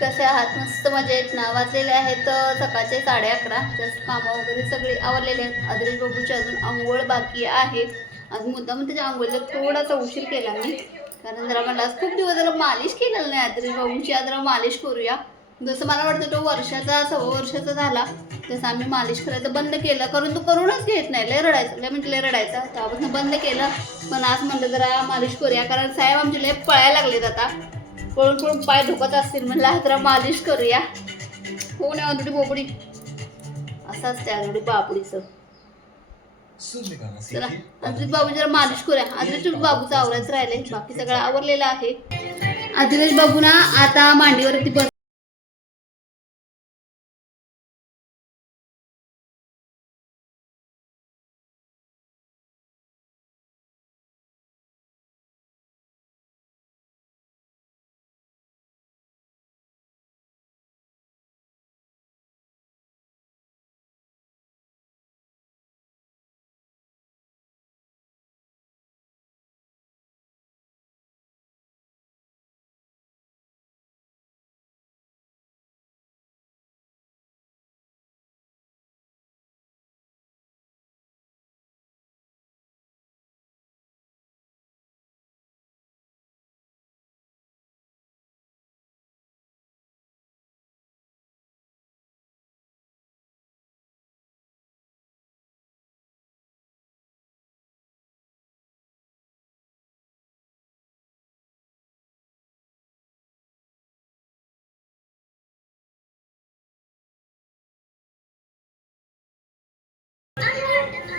कसे आहात? मस्त मजेत. ना वाचलेले आहेत सकाळचे साडे अकरा. जस्ट कामं वगैरे सगळे आवरलेले आहेत. अद्रेश बाबूची अजून आंघोळ बाकी आहे. आज मुद्दाम त्याच्या आंघोळीला थोडासा उशीर केला मी. कारण जरा म्हणलं आज खूप दिवस जरा मालिश केलेलं नाही अद्रेश बाबूची. आज जरा मालिश करूया. जसं मला वाटतं तो वर्षाचा सव्वा वर्षाचा झाला. तसं आम्ही मालिश करायचं बंद केलं. करून तो करूनच घेत नाही. लय रडायचं. लय म्हणजे लय रडायचा. त्यापासून बंद केलं. पण आज म्हणलं जरा मालिश करूया. कारण साहेब आमचे लय पळायला लागलेत आता. पळून पळून पाय दुखत असतील म्हणलं जरा मालिश करूया. कोण आहे अधुडी बोबडी. असाच त्या अधुडी बाबडीचं. चला बाबू जरा मालिश करूया. अद्रित बाबूचं आवरायचं राहिलंय. बाकी सगळं आवरलेलं आहे. अद्रित बाबू ना आता मांडीवरती बस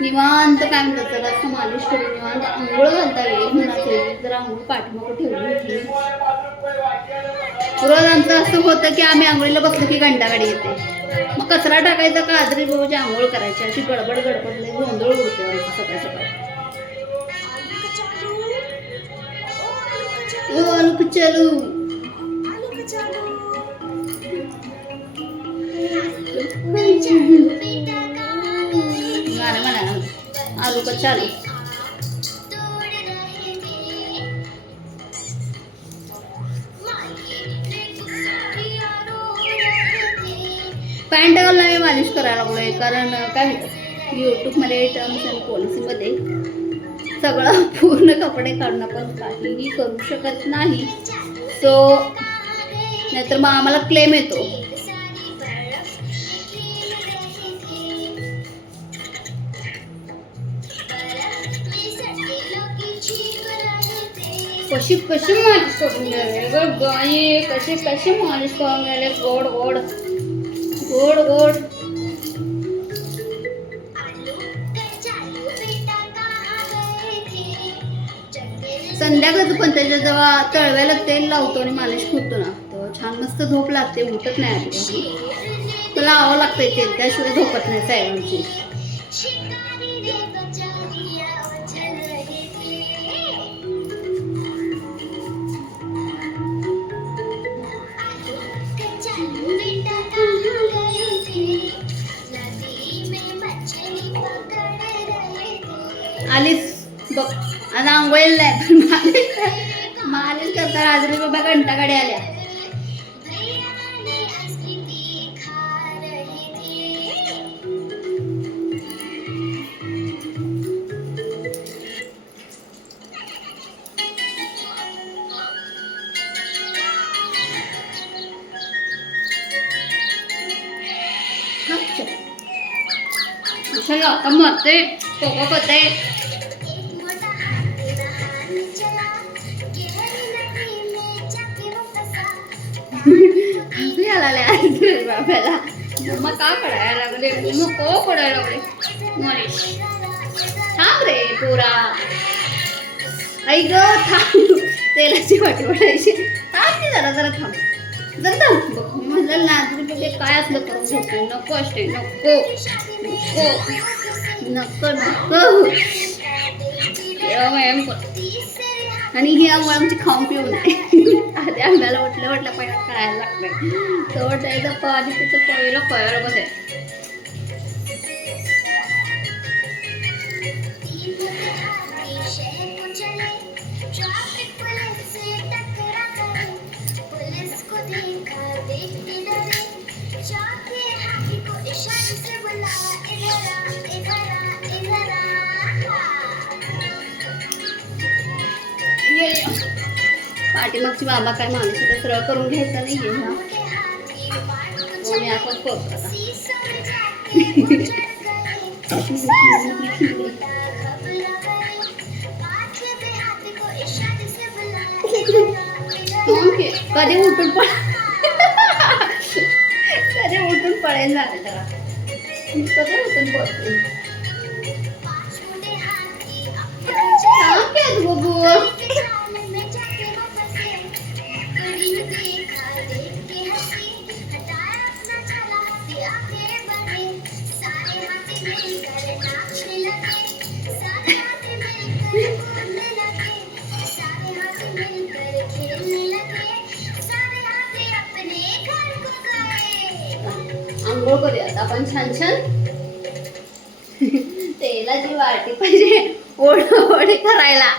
निवांत काय म्हणतात त्याला असं मालिश करून निवांत आंघोळ घालता येईल म्हणून तर आंघोळ पाठीमागं ठेवली होती रोज आमचं असं होतं की आम्ही आंघोळीला बसलो की घंटागाडी येते मग कचरा टाकायचा का आदरी बाबाची आंघोळ करायची अशी गडबड गडबड नाही गोंधळ उडते सकाळ ओ अलुक चलू आलू का चालू पॅन्टला मी मालिश करायला लागलोय कारण काय यूट्यूबमध्ये टर्म्स अँड पॉलिसीमध्ये सगळं पूर्ण कपडे काढणं पण काहीही करू शकत नाही. सो नाहीतर मग आम्हाला क्लेम येतो. कशी कशी मालिश करून गेले ग गाई? कशी कशी मालिश करून गेले गोड गोड. गोड गोड. संध्याकाळचं पण त्याच्या जेव्हा तळव्याला तेल लावतो आणि मालिश करतो ना. छान मस्त झोप लागते उठत नाही तुला लावावं लागतंय तेल त्याशिवाय झोपत नाही सायबांची आलीच. बघ. आता आंघोळीला नाही पण मालिश मालिश करता राजरी बाबा घंटाकडे आल्या. चलो आता मरते यायला लागले आज बाबाला. मम्मा का पडायला लागले? मम्मा को पडायला लागले? मनीष थांब रे पोरा. ग थांब. तेलाची वाटी वाटायची थांब जरा जरा थांब. जरा थांब बघ मी म्हणलं नाजरी काय असलं करून घेतो नको असते नको नको नको नको. मॅम आणि हे आम्हाला आमची खाऊन पिऊन आहे. आधी आम्हाला वाटलं वाटलं पहिला करायला लागतंय तर वाटायचं पाणी तिथं पहिलं कळलं मध्ये पाठीमागची बाबा काय माणूस होता सरळ करून घ्यायचा हा. हो, मी आपण करतो आता. ओके. कधी उठून पळ कधी उठून पळेल झालं त्याला. कधी उठून पळते आंघोळ करूया. आता आपण छान छान तेलाची वाटी पाहिजे. ओढ ओढ करायला.